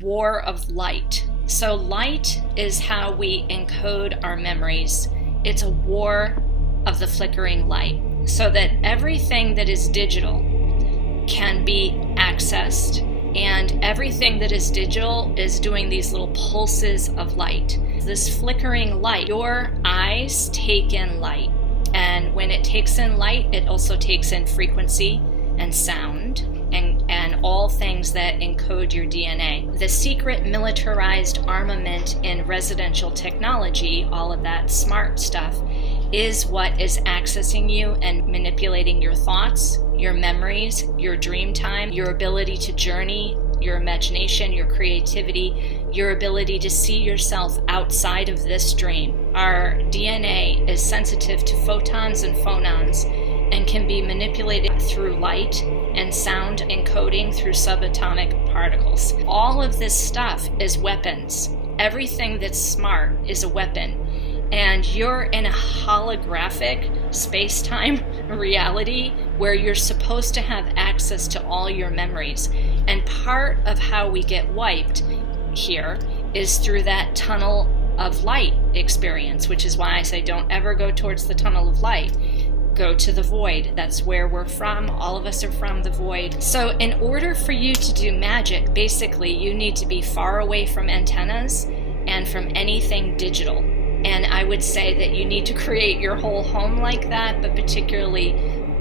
war of light. So light is how we encode our memories. It's a war of the flickering light, so that everything that is digital can be accessed, and everything that is digital is doing these little pulses of light. This flickering light, your eyes take in light, and when it takes in light, it also takes in frequency and sound and all things that encode your DNA. The secret militarized armament in residential technology, all of that smart stuff, is what is accessing you and manipulating your thoughts, your memories, your dream time, your ability to journey, your imagination, your creativity, your ability to see yourself outside of this dream. Our DNA is sensitive to photons and phonons and can be manipulated through light and sound encoding through subatomic particles. All of this stuff is weapons. Everything that's smart is a weapon. And you're in a holographic space-time reality where you're supposed to have access to all your memories. And part of how we get wiped here is through that tunnel of light experience, which is why I say don't ever go towards the tunnel of light. Go to the void. That's where we're from. All of us are from the void. So in order for you to do magic, basically you need to be far away from antennas and from anything digital. And I would say that you need to create your whole home like that, but particularly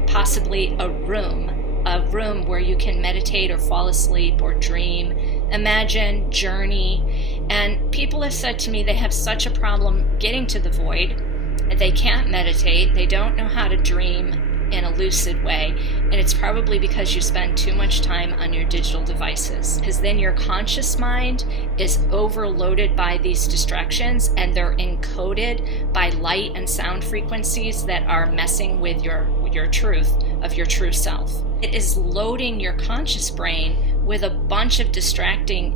possibly a room where you can meditate or fall asleep or dream, imagine, journey. And people have said to me they have such a problem getting to the void. They can't meditate. They don't know how to dream in a lucid way. And it's probably because you spend too much time on your digital devices. Because then your conscious mind is overloaded by these distractions, and they're encoded by light and sound frequencies that are messing with your truth of your true self. It is loading your conscious brain with a bunch of distracting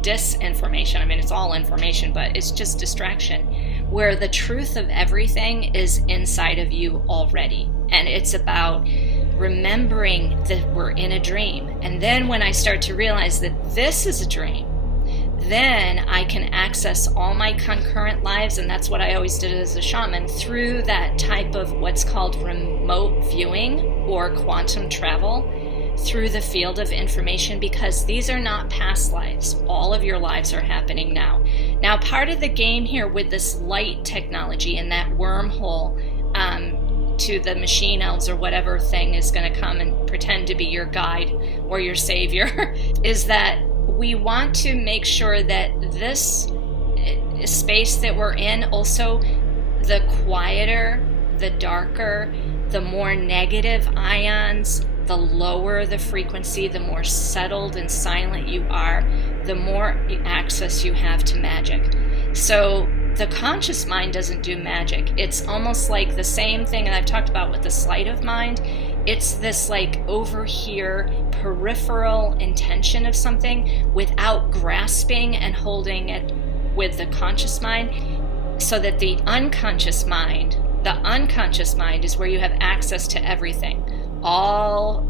disinformation. I mean, it's all information, but it's just distraction, where the truth of everything is inside of you already. And it's about remembering that we're in a dream. And then when I start to realize that this is a dream, then I can access all my concurrent lives, and that's what I always did as a shaman, through that type of what's called remote viewing or quantum travel through the field of information, because these are not past lives. All of your lives are happening now. Now, part of the game here with this light technology and that wormhole to the machine elves or whatever thing is going to come and pretend to be your guide or your savior is that we want to make sure that this space that we're in, also the quieter, the darker, the more negative ions, the lower the frequency, the more settled and silent you are, the more access you have to magic. So the conscious mind doesn't do magic. It's almost like the same thing that I've talked about with the sleight of mind. It's this like over here peripheral intention of something without grasping and holding it with the conscious mind, so that the unconscious mind is where you have access to everything, all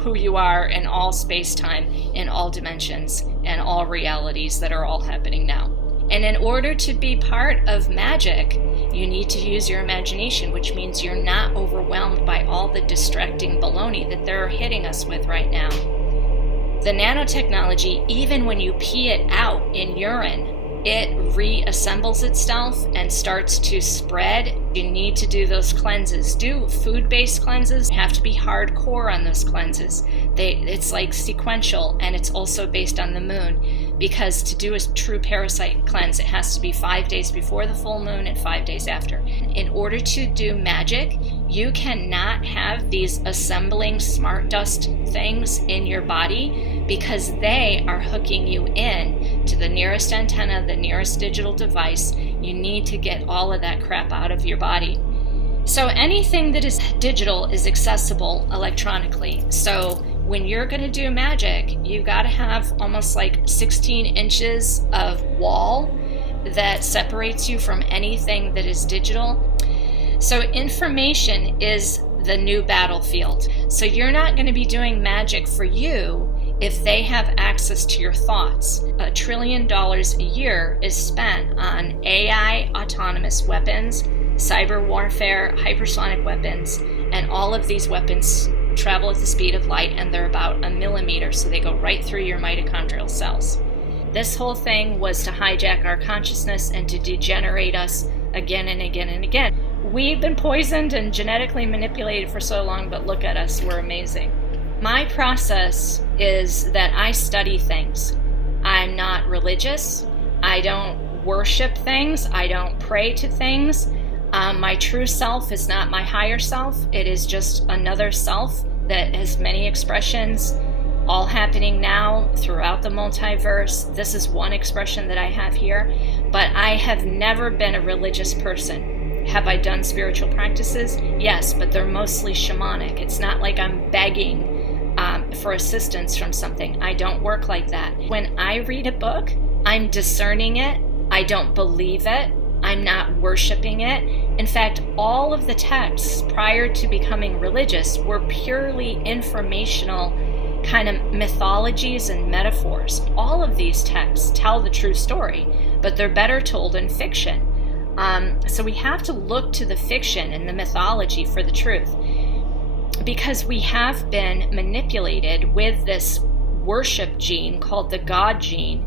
who you are in all space-time, in all dimensions, and all realities that are all happening now. And in order to be part of magic, you need to use your imagination, which means you're not overwhelmed by all the distracting baloney that they're hitting us with right now. The nanotechnology, even when you pee it out in urine, it reassembles itself and starts to spread. You need to do those cleanses. Do food-based cleanses. You have to be hardcore on those cleanses. It's like sequential, and it's also based on the moon, because to do a true parasite cleanse, it has to be 5 days before the full moon and 5 days after. In order to do magic, you cannot have these assembling smart dust things in your body, because they are hooking you in to the nearest antenna, the nearest digital device. You need to get all of that crap out of your body. So anything that is digital is accessible electronically. So when you're going to do magic, you got to have almost like 16 inches of wall that separates you from anything that is digital. So information is the new battlefield. So you're not going to be doing magic for you if they have access to your thoughts. $1 trillion a year is spent on AI autonomous weapons, cyber warfare, hypersonic weapons, and all of these weapons travel at the speed of light, and they're about a millimeter, so they go right through your mitochondrial cells. This whole thing was to hijack our consciousness and to degenerate us again and again and again. We've been poisoned and genetically manipulated for so long, but look at us, we're amazing. My process is that I study things. I'm not religious. I don't worship things. I don't pray to things. My true self is not my higher self. It is just another self that has many expressions, all happening now throughout the multiverse. This is one expression that I have here, but I have never been a religious person. Have I done spiritual practices? Yes, but they're mostly shamanic. It's not like I'm begging for assistance from something. I don't work like that. When I read a book, I'm discerning it. I don't believe it. I'm not worshiping it. In fact, all of the texts prior to becoming religious were purely informational kind of mythologies and metaphors. All of these texts tell the true story, but they're better told in fiction. So we have to look to the fiction and the mythology for the truth, because we have been manipulated with this worship gene called the God gene.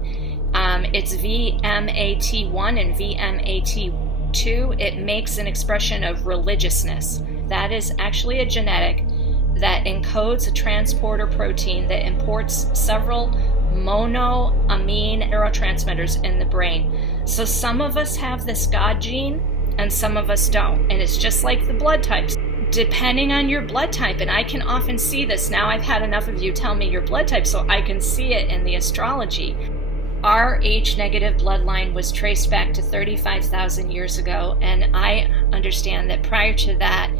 It's VMAT1 and VMAT2. It makes an expression of religiousness. That is actually a genetic that encodes a transporter protein that imports several monoamine neurotransmitters in the brain. So some of us have this God gene and some of us don't. And it's just like the blood types. Depending on your blood type, and I can often see this now, I've had enough of you tell me your blood type, so I can see it in the astrology. Rh negative bloodline was traced back to 35,000 years ago, and I understand that prior to that,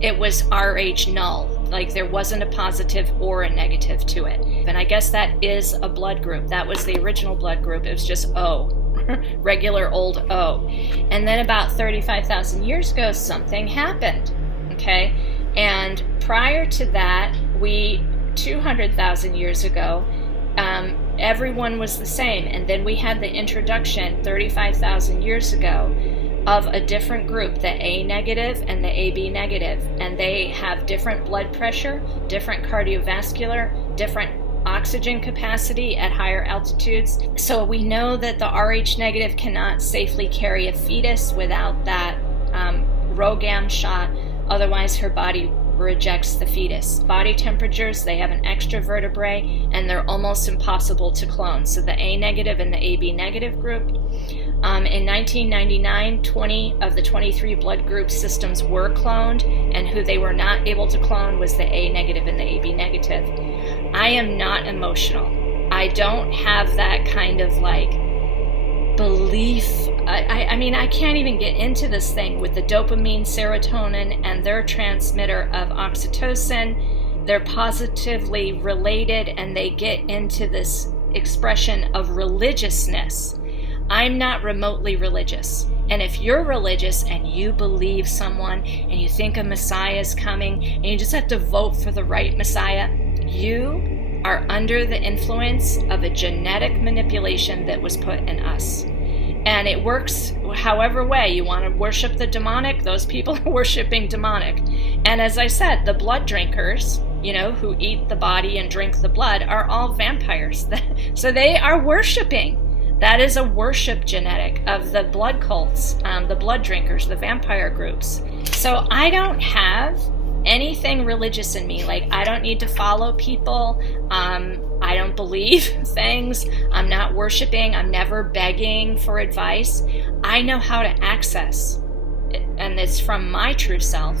it was Rh null. Like there wasn't a positive or a negative to it. And I guess that is a blood group. That was the original blood group. It was just O, regular old O. And then about 35,000 years ago, something happened. Okay, and prior to that, 200,000 years ago, everyone was the same. And then we had the introduction 35,000 years ago of a different group, the A negative and the AB negative. And they have different blood pressure, different cardiovascular, different oxygen capacity at higher altitudes. So we know that the Rh negative cannot safely carry a fetus without that ROGAM shot. Otherwise, her body rejects the fetus. Body temperatures, they have an extra vertebrae, and they're almost impossible to clone. So the A negative and the AB negative group. In 1999, 20 of the 23 blood group systems were cloned, and who they were not able to clone was the A negative and the AB negative. I am not emotional. I don't have that kind of like belief. I mean, I can't even get into this thing with the dopamine, serotonin, and their transmitter of oxytocin. They're positively related, and they get into this expression of religiousness. I'm not remotely religious. And if you're religious and you believe someone and you think a Messiah is coming and you just have to vote for the right Messiah, you are under the influence of a genetic manipulation that was put in us. And it works however way. You want to worship the demonic, those people are worshiping demonic. And as I said, the blood drinkers, who eat the body and drink the blood, are all vampires. So they are worshiping. That is a worship genetic of the blood cults, the blood drinkers, the vampire groups. So I don't have anything religious in me. Like, I don't need to follow people. I don't believe things. I'm not worshiping. I'm never begging for advice. I know how to access, and it's from my true self,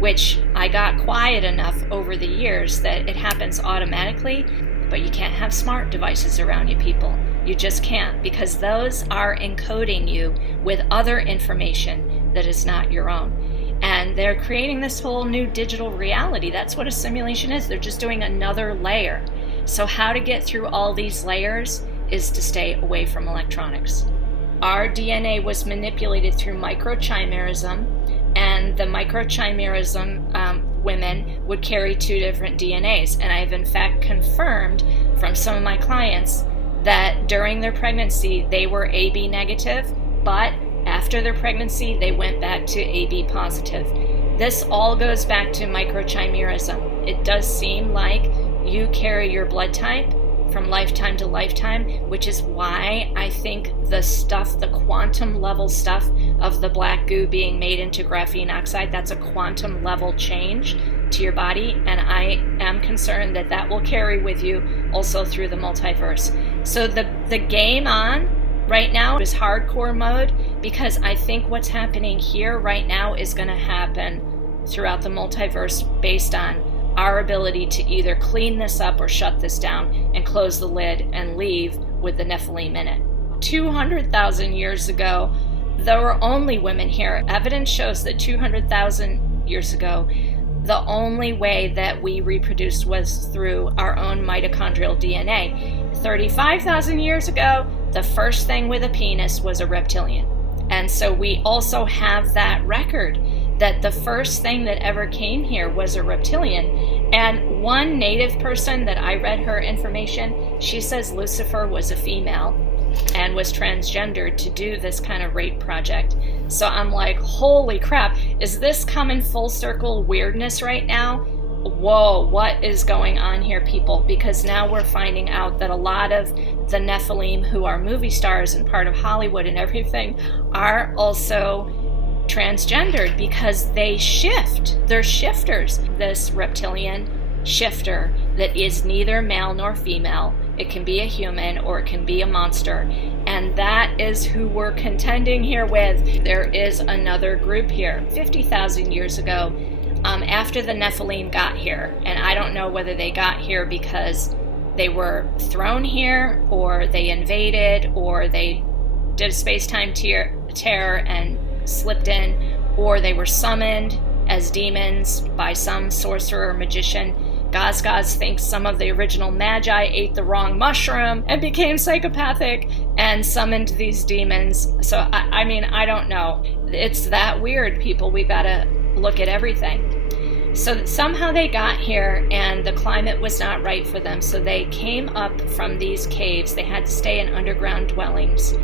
which I got quiet enough over the years that it happens automatically. But you can't have smart devices around you, people. You just can't, because those are encoding you with other information that is not your own. And they're creating this whole new digital reality. That's what a simulation is. They're just doing another layer. So how to get through all these layers is to stay away from electronics. Our DNA was manipulated through microchimerism, and the microchimerism women would carry 2 different DNAs. And I've in fact confirmed from some of my clients that during their pregnancy they were AB negative, but after their pregnancy they went back to AB positive. This all goes back to microchimerism. It does seem like you carry your blood type from lifetime to lifetime, which is why I think the stuff, the quantum level stuff of the black goo being made into graphene oxide, that's a quantum level change to your body, and I am concerned that that will carry with you also through the multiverse. So the game on right now is hardcore mode, because I think what's happening here right now is going to happen throughout the multiverse based on our ability to either clean this up or shut this down and close the lid and leave with the Nephilim in it. 200,000 years ago, there were only women here. Evidence shows that 200,000 years ago, the only way that we reproduced was through our own mitochondrial DNA. 35,000 years ago, the first thing with a penis was a reptilian. And so we also have that record that the first thing that ever came here was a reptilian. And one native person that I read her information, she says Lucifer was a female and was transgendered to do this kind of rape project. So I'm like, holy crap, is this coming full circle weirdness right now? Whoa, what is going on here, people? Because now we're finding out that a lot of the Nephilim who are movie stars and part of Hollywood and everything are also transgendered because they shift. They're shifters. This reptilian shifter that is neither male nor female. It can be a human or it can be a monster. And that is who we're contending here with. There is another group here. 50,000 years ago, after the Nephilim got here, and I don't know whether they got here because they were thrown here or they invaded or they did a space-time tear and slipped in, or they were summoned as demons by some sorcerer or magician. Gaz thinks some of the original magi ate the wrong mushroom and became psychopathic and summoned these demons. So, I mean, I don't know. It's that weird, people. We gotta look at everything. So somehow they got here and the climate was not right for them. So they came up from these caves. They had to stay in underground dwellings.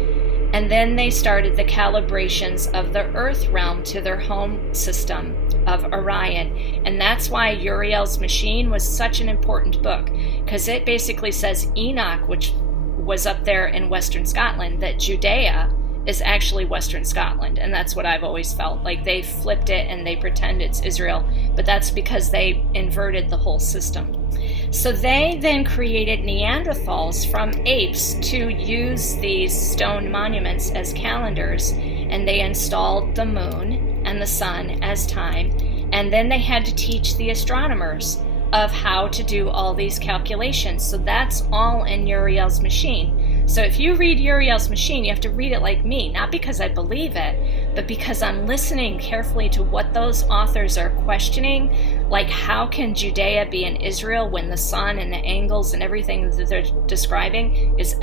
And then they started the calibrations of the Earth realm to their home system of Orion. And that's why Uriel's Machine was such an important book, because it basically says Enoch, which was up there in Western Scotland, that Judea is actually Western Scotland. And that's what I've always felt. Like they flipped it and they pretend it's Israel, but that's because they inverted the whole system. So they then created Neanderthals from apes to use these stone monuments as calendars, and they installed the moon and the sun as time, and then they had to teach the astronomers of how to do all these calculations. So that's all in Uriel's Machine. So if you read Uriel's Machine, you have to read it like me, not because I believe it, but because I'm listening carefully to what those authors are questioning. Like, how can Judea be in Israel when the sun and the angles and everything that they're describing is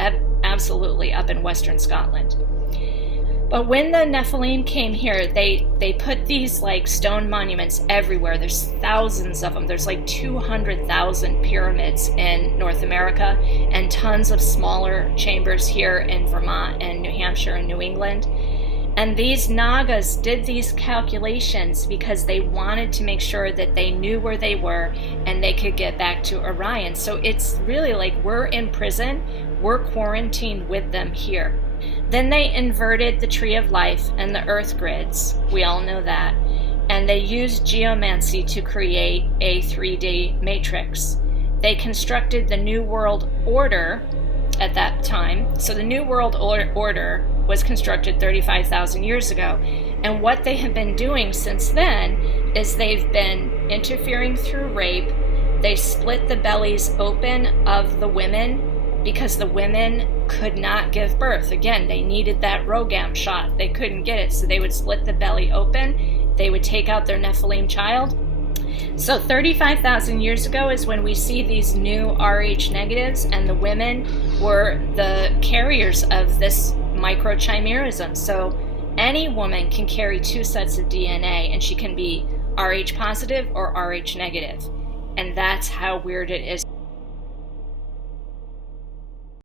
absolutely up in Western Scotland? But when the Nephilim came here, they put these like stone monuments everywhere. There's thousands of them. There's like 200,000 pyramids in North America and tons of smaller chambers here in Vermont and New Hampshire and New England. And these Nagas did these calculations because they wanted to make sure that they knew where they were and they could get back to Orion. So it's really like we're in prison, we're quarantined with them here. Then they inverted the Tree of Life and the Earth grids. We all know that. And they used geomancy to create a 3D matrix. They constructed the New World Order at that time. So the New World Order was constructed 35,000 years ago. And what they have been doing since then is they've been interfering through rape. They split the bellies open of the women because the women could not give birth. Again, they needed that ROGAM shot. They couldn't get it, so they would split the belly open. They would take out their Nephilim child. So 35,000 years ago is when we see these new Rh negatives, and the women were the carriers of this microchimerism. So Any woman can carry two sets of DNA, and she can be Rh positive or Rh negative. And that's how weird it is